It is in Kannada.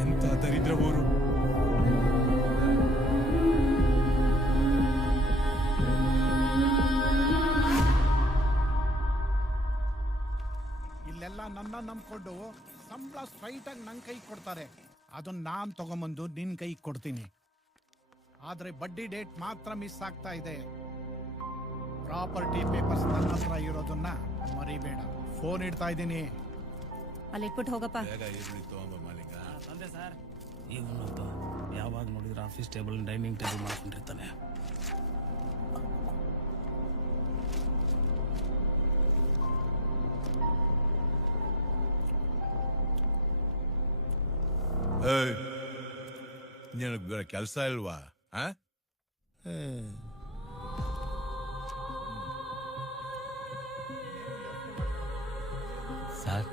ಎಂತ ದರಿದ್ರ ಊರು. ಇಲ್ಲೆಲ್ಲ ನನ್ನ ನಂಬ್ಕೊಂಡು ಸಂಬಳ ಸ್ಟ್ರೈಟ್ ಆಗಿ ನನ್ ಕೈ ಕೊಡ್ತಾರೆ. ಅದನ್ನ ನಾನ್ ತಗೊಂಬಂದು ನಿನ್ ಕೈ ಕೊಡ್ತೀನಿ. ಆದ್ರೆ ಬಡ್ಡಿ ಡೇಟ್ ಮಾತ್ರ ಮಿಸ್ ಆಗ್ತಾ ಇದೆ. ಪ್ರಾಪರ್ಟಿ ಪೇಪರ್ಸ್ ನನ್ನ ಹತ್ರ ಇರೋದನ್ನ ಮರಿಬೇಡ. ಫೋನ್ ಇಡ್ತಾ ಇದ್ದೀನಿ. ಅಲ್ಲಿ ಇಟ್ಬಿಟ್ಟು ಹೋಗಪ್ಪ. ತಂದೆ ಸರ್, ಇವನಂತ ಯಾವಾಗ ನೋಡಿದ್ರೆ ಆಫೀಸ್ ಟೇಬಲ್ ಡೈನಿಂಗ್ ಟೇಬಲ್ ಮಾಡ್ಕೊಂಡಿರ್ತಾನೆ. ನಿನಗೆ ಬೇರೆ ಕೆಲಸ ಇಲ್ವಾ? ಸರ್